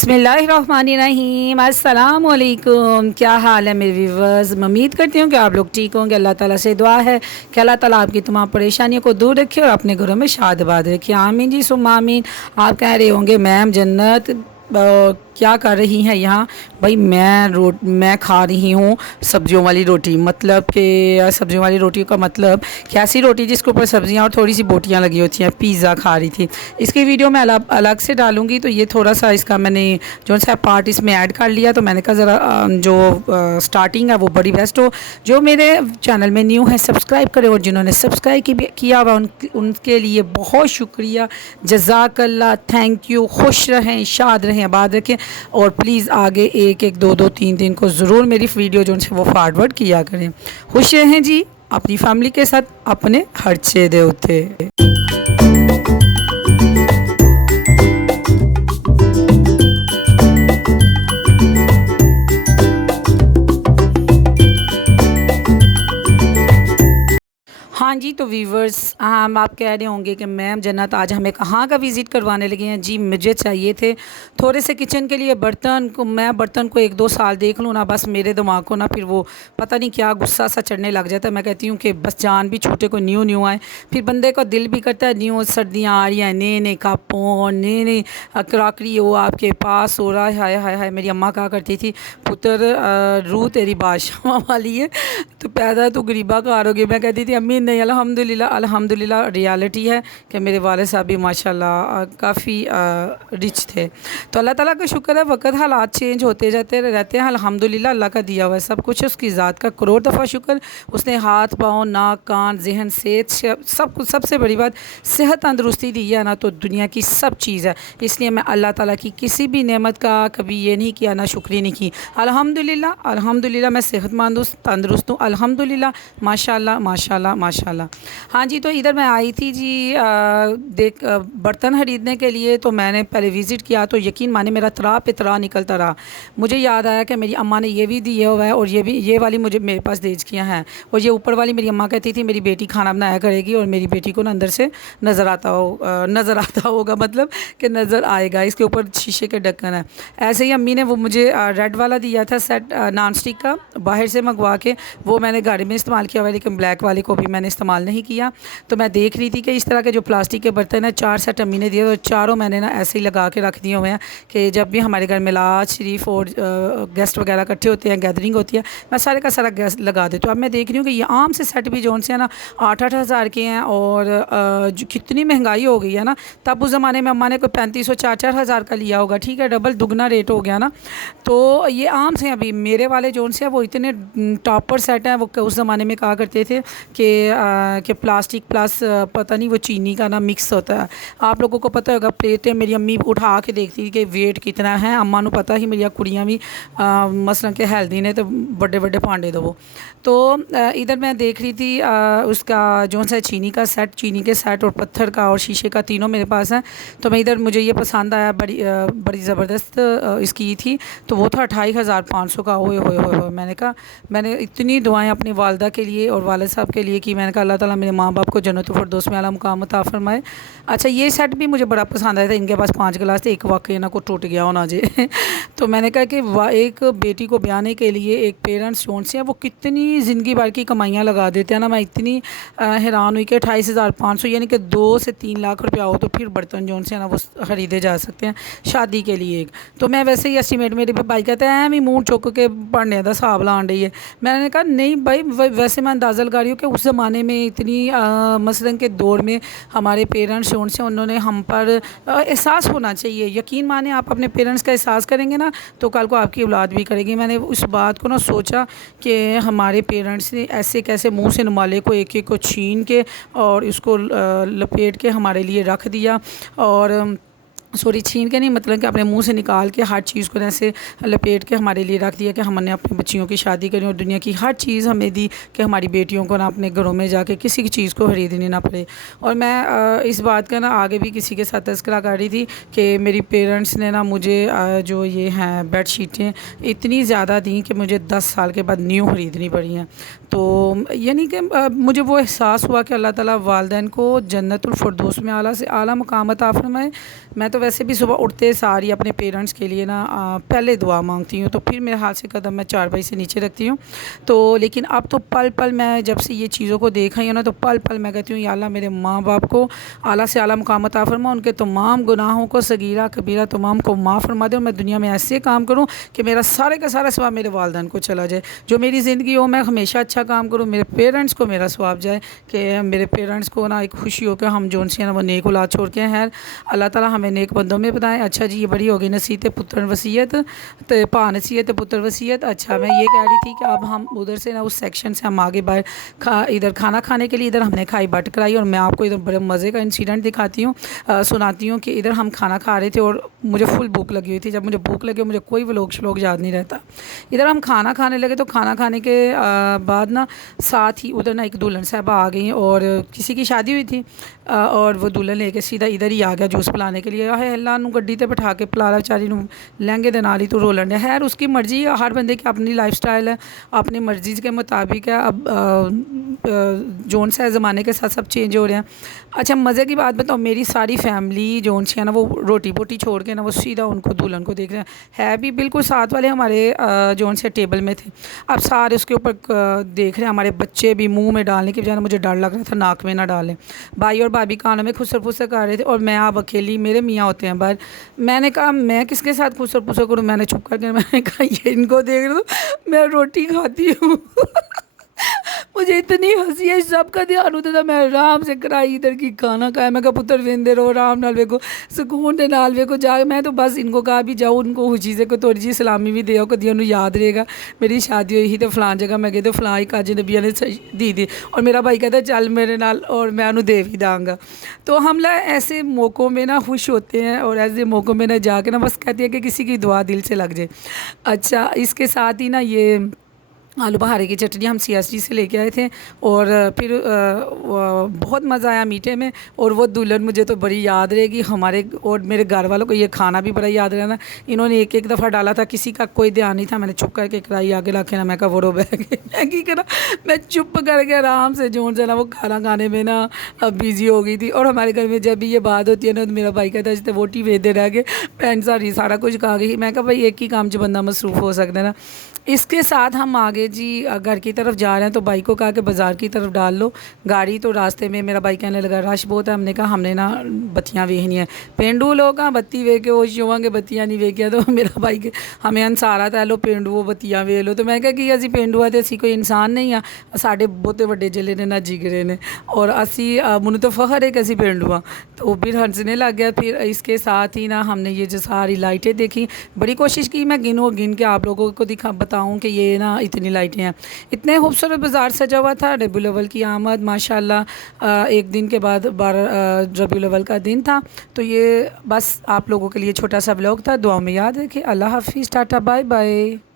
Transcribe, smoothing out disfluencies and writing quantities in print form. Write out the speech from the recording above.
बिस्मिल्लाहिर्रहमानिर्रहीम, अस्सलाम वालेकुम। क्या हाल है मेरे व्यूवर्स। उम्मीद करती हूँ कि आप लोग ठीक होंगे। अल्लाह ताला से दुआ है कि अल्लाह ताला आपकी तमाम परेशानियों को दूर रखे और अपने घरों में शादबाद रखे। आमीन जी सुम्मा आमीन। आप कह रहे होंगे मैम जन्नत क्या कर रही हैं यहाँ। भाई मैं खा रही हूँ सब्जियों वाली रोटी। मतलब कि सब्जियों वाली रोटी का मतलब कैसी रोटी जिसके ऊपर सब्जियाँ और थोड़ी सी बोटियाँ लगी होती हैं। पिज़्ज़ा खा रही थी। इसकी वीडियो मैं अलग अलग से डालूँगी, तो ये थोड़ा सा इसका मैंने जो सा पार्ट इसमें ऐड कर लिया। तो मैंने कहा ज़रा जो स्टार्टिंग है वो बड़ी बेस्ट हो। जो मेरे चैनल में न्यू है सब्सक्राइब करें, और जिन्होंने सब्सक्राइब किया हुआ उनके लिए बहुत शुक्रिया। जज़ाकल्ला, थैंक यू। खुश रहें, शाद रहें, आबाद रखें। और प्लीज़ आगे एक एक दो दो तीन तीन को ज़रूर मेरी वीडियो जो है वो फॉरवर्ड किया करें। खुश रहें जी अपनी फैमिली के साथ अपने खर्चे दे उते। हाँ जी, तो व्यूवर्स हम आप कह रहे होंगे कि मैम जन्नत आज हमें कहाँ का विज़िट करवाने लगे हैं। जी मुझे चाहिए थे थोड़े से किचन के लिए बर्तन को। मैं बर्तन को एक दो साल देख लूँ ना, बस मेरे दिमाग को ना फिर वो पता नहीं क्या गुस्सा सा चढ़ने लग जाता है। मैं कहती हूँ कि बस जान भी छूटे, को न्यू न्यू आए। फिर बंदे का दिल भी करता है न्यू सर्दियाँ आ रही हैं, नए नए कपों, नए नए क्रॉकरी हो आपके पास हो रहा है। हाय हाय हाय। मेरी अम्मा कहा करती थी पुत्र रूह तेरी बादशाह वाली है, तो पैदा तो गरीबा कार हो गई। मैं कहती थी अम्मी नहीं, अल्हम्दुलिल्लाह अल्हम्दुलिल्लाह रियलिटी है कि मेरे वाले साहब भी माशाल्लाह काफ़ी रिच थे। तो अल्लाह ताला का शुक्र है, वक्त हालात चेंज होते जाते रहते हैं। अल्हम्दुलिल्लाह अल्लाह का दिया हुआ है सब कुछ, उसकी ज़ात का करोड़ दफ़ा शुक्र। उसने हाथ पाँव नाक कान जहन सेहत सब कुछ, सबसे बड़ी बात सेहत तंदरुस्ती दी है ना, तो दुनिया की सब चीज़ है। इसलिए मैं अल्लाह ताला की किसी भी नेमत का कभी ये नहीं किया, ना शुक्री नहीं की। अल्हम्दुलिल्लाह अल्हम्दुलिल्लाह मैं सेहतमंद हूँ, तंदरुस्त हूँ अल्हम्दुलिल्लाह, माशाल्लाह माशाल्लाह माशाल्लाह। हाँ जी, तो इधर मैं आई थी जी बर्तन ख़रीदने के लिए। तो मैंने पहले विज़िट किया, तो यकीन माने मेरा तरा पे तरा निकलता रहा। मुझे याद आया कि मेरी अम्मा ने ये भी दिया हुआ है, और ये वाली मुझे मेरे पास भेज किया है। और ये ऊपर वाली मेरी अम्मा कहती थी मेरी बेटी खाना बनाया करेगी, और मेरी बेटी को ना अंदर से नज़र आता होगा, मतलब कि नज़र आएगा। इसके ऊपर शीशे के ढक्कन है। ऐसे ही अम्मी ने वो मुझे रेड वाला दिया था सेट नॉन स्टिक का, बाहर से मंगवा के। वो मैंने गाड़ी में इस्तेमाल किया हुआ है, लेकिन ब्लैक वाले को भी मैंने इस्तेमाल नहीं किया। तो मैं देख रही थी कि इस तरह के जो प्लास्टिक के बर्तन हैं 4 सेट अम्मी ने दिए, तो चारों मैंने ना ऐसे ही लगा के रख दिए हुए हैं कि जब भी हमारे घर मिलाद शरीफ और गेस्ट वगैरह इकट्ठे होते हैं, गैदरिंग होती है, मैं सारे का सारा गैस लगा देती हूँ। अब मैं देख रही हूँ कि ये आम से सेट भी जोन से है ना 8-8 हज़ार के हैं। और जो कितनी महंगाई हो गई है ना, तब उस ज़माने में अम्मा ने कोई 3500 4-4 हज़ार का लिया होगा, ठीक है, डबल दुगना रेट हो गया ना। तो ये आम से अभी मेरे वाले जोन से है वो इतने टॉपर सेट हैं। वो उस ज़माने में कहा करते थे कि प्लास्टिक प्लस पता नहीं वो चीनी का ना मिक्स होता है। आप लोगों को पता होगा, प्लेटें मेरी अम्मी उठा के देखती थी कि वेट कितना है। अम्मा को पता ही मेरी कुड़ियाँ भी मसलन के हेल्दी ने, तो बड़े बड़े भांडे दो। तो इधर मैं देख रही थी उसका जो सा चीनी का सेट, चीनी के सेट और पत्थर का और शीशे का, तीनों मेरे पास हैं। तो मैं इधर मुझे ये पसंद आया, बड़ी ज़बरदस्त इसकी थी। तो वो था 28,500 का। ओए होए होए होए। मैंने कहा मैंने इतनी दुआएं अपनी वालदा के लिए और वालिद साहब के लिए की। मैंने कहा अल्लाह ताला मेरे माँ बाप को जन्नतुल फिरदौस में आला मुकाम अता फरमाए। अच्छा, ये सेट भी मुझे बड़ा पसंद आया था। इनके पास 5 गिलास थे, एक वाकई ना को टूट गया होना जे तो मैंने कहा कि एक बेटी को ब्याने के लिए एक पेरेंट्स जोन से है वो कितनी ज़िंदगी भर की कमाइयाँ लगा देते हैं ना। मैं इतनी हैरान हुई कि 28,500 यानी कि 2 से 3 लाख रुपया हो तो फिर बर्तन जोन से है ना वो ख़रीदे जा सकते हैं शादी के लिए एक। तो मैं वैसे ही एस्टीमेट, मेरे भाई कहते हैं भी मुँह चुक के भांडे का हिसाब लान रही है। मैंने कहा नहीं भाई, वैसे मैं अंदाज़ा लगा रही हूँ कि उस ज़माने में इतनी मसलन के दौर में हमारे पेरेंट्स जोन से उन्होंने हम पर एहसास होना चाहिए। यकीन माने आप अपने पेरेंट्स का एहसास करेंगे ना, तो कल को आपकी औलाद भी करेगी। मैंने उस बात को ना सोचा कि हमारे पेरेंट्स ने ऐसे कैसे मुंह से रुमाले को एक एक को छीन के और इसको लपेट के हमारे लिए रख दिया। और सॉरी, छीन के नहीं, मतलब कि अपने मुंह से निकाल के हर चीज़ को ऐसे लपेट के हमारे लिए रख दिया कि हमने अपनी बच्चियों की शादी करी और दुनिया की हर चीज़ हमें दी कि हमारी बेटियों को ना अपने घरों में जाके किसी की चीज़ को खरीदनी ना पड़े। और मैं इस बात का ना आगे भी किसी के साथ तज़किरा कर रही थी कि मेरी पेरेंट्स ने ना मुझे जो ये हैं बेड शीटें इतनी ज़्यादा दी कि मुझे 10 साल के बाद न्यू ख़रीदनी पड़ी हैं। तो यानी कि मुझे वो एहसास हुआ कि अल्लाह ताला वालिदैन को जन्नतुल फिरदौस में आला से आला मुकाम अता फरमाए। मैं तो वैसे भी सुबह उठते सारी अपने पेरेंट्स के लिए ना पहले दुआ मांगती हूँ, तो फिर मेरे हाथ से कदम मैं चारपाई से नीचे रखती हूँ। तो लेकिन अब तो पल पल मैं जब से ये चीज़ों को देखा ही हूँ ना, तो पल पल मैं कहती हूँ या अल्लाह मेरे माँ बाप को आला से आला मुकाम अता फरमा, उनके तमाम गुनाहों को सगीरा कबीरा तमाम को माफ़ फरमा दे, और मैं दुनिया में ऐसे काम करूँ कि मेरा सारे का सारा सवाब मेरे वालिदैन को चला जाए। जो मेरी ज़िंदगी हो मैं हमेशा अच्छा काम करूँ, मेरे पेरेंट्स को मेरा सवाब जाए, कि मेरे पेरेंट्स को ना एक खुशी हो कि हम जो उनसे ना वो नेक औलाद छोड़ के हैं। अल्लाह ताला हमें नेक बंदों में बताएं। अच्छा जी, ये बड़ी हो गई नसीहत पुत्र वसीयत, तो पा नसीहत पुत्र वसीयत। अच्छा, मैं ये कह रही थी कि अब हम उधर से ना उस सेक्शन से हम आगे बाहर इधर खाना खाने के लिए इधर हमने खाई बट कराई, और मैं आपको इधर बड़े मज़े का इंसिडेंट दिखाती हूँ, सुनाती हूँ कि इधर हम खाना खा रहे थे और मुझे फुल भूख लगी हुई थी। जब मुझे भूख लगी मुझे कोई व्लॉग श्लॉग याद नहीं रहता। इधर हम खाना खाने लगे, तो खाना खाने के बाद ना साथ ही उधर ना एक दुल्हन साहबा आ गई, और किसी की शादी हुई थी, और वो दुल्हन लेके सीधा इधर ही आ गया जूस पिलाने के लिए। है अल्लाह नू गड्डी ते बिठा के पिला बेचारी नू लहंगे दे नाल ही तो रोलन डे। खैर उसकी मर्ज़ी, हर बंदे की अपनी लाइफ स्टाइल है, अपनी मर्ज़ी के मुताबिक है। अब जोन सा ज़माने के साथ सब चेंज हो रहे हैं। अच्छा, मज़े की बात बताओ, मेरी सारी फैमिली जोन से है ना वो रोटी बोटी छोड़ के ना वो सीधा उनको दुल्हन को देख रहे हैं। है भी बिल्कुल साथ वाले हमारे जोन से टेबल में थे। अब सारे उसके ऊपर देख रहे हैं, हमारे बच्चे भी मुंह में डालने की बजाय मुझे डर लग रहा था नाक में ना डालें। भाई और भाभी कानों में खुसर फुसर कर रहे थे, और मैं अब अकेली, मेरे मियाँ होते हैं बाहर। मैंने कहा मैं किसके साथ खुसर फुसर करूँ, मैंने चुप करके मैंने कहा ये इनको देख लो, मैं रोटी खाती हूँ। मुझे इतनी हंसी है, सबका ध्यान होता था, मैं आराम से कराई इधर की खाना खाया। मैं कहा पुत्र वेंदे रहो आराम नाल, वेखो सुकून दे नाल वेखो जा। मैं तो बस इनको कहा भी जाओ उनको खुशी से को थोड़ी जी सलामी भी दे कदी उन्होंने याद रहेगा मेरी शादी हुई थी तो फलां जगह मैं गई, तो फलां ही काजी नबिया ने दी दी। और मेरा भाई कहता चल मेरे नाल, और मैं उन्होंने दे भी दाँगा। तो हम लोग ऐसे मौक़ों में ना खुश होते हैं, और ऐसे मौक़ों में ना जाके ना बस कहती है कि किसी की दुआ दिल से लग जाए। अच्छा, इसके साथ ही ना ये आलू बहारे की चटनी हम सीएसडी से लेके आए थे, और फिर बहुत मज़ा आया मीठे में। और वो दुल्हन मुझे तो बड़ी याद रहेगी हमारे, और मेरे घर वालों को ये खाना भी बड़ा याद रहना। इन्होंने एक एक दफ़ा डाला था, किसी का कोई ध्यान नहीं था। मैंने चुप करके कढ़ाई आगे रखे ना, मैं कहा वो बह गए, मैं की करा, मैं चुप करके आराम से जोन से ना वो खाना खाने में ना बिज़ी हो गई थी। और हमारे घर में जब भी ये बात होती है ना, तो मेरा भाई कहता है जितने वोटी वेदे रह गए, पैंट सारी सारा कुछ खा गई। मैं कहा भाई एक ही काम जो बंदा मसरूफ़ हो सकता है ना। इसके साथ हम आगे जी घर की तरफ जा रहे हैं, तो भाई को कहा कि बाज़ार की तरफ डाल लो गाड़ी। तो रास्ते में मेरा भाई कहने लगा रश बहुत है। हमने कहा हमने ना बत्तियाँ वेखनी है, पेंडू लोग कहाँ बत्ती वेख के वो होंगे बत्तियाँ नहीं वेखिया। तो मेरा भाई के हमें अंसारा था लो पेंडू बत्तियाँ वेख लो। तो मैं कहा कि असी पेंडू है तो असी कोई इंसान नहीं हाँ, साढ़े बहुते वड्डे जिले ने ना जिगरे ने, और असी मैनू तो फखर है कि असी पेंडू हाँ। तो फिर हंसने लग गया। फिर इसके साथ ही ना हमने ये जो सारी लाइटें देखी, बड़ी कोशिश की मैं गिन के आप लोगों को बताऊं कि ये ना इतनी लाइटें हैं। इतने खूबसूरत बाज़ार सजा हुआ था। रबीउल अव्वल की आमद माशाल्लाह, एक दिन के बाद 12 रबीउल अव्वल का दिन था। तो ये बस आप लोगों के लिए छोटा सा ब्लॉग था। दुआ में याद रखें। अल्लाह हाफिज़, टाटा बाय बाय।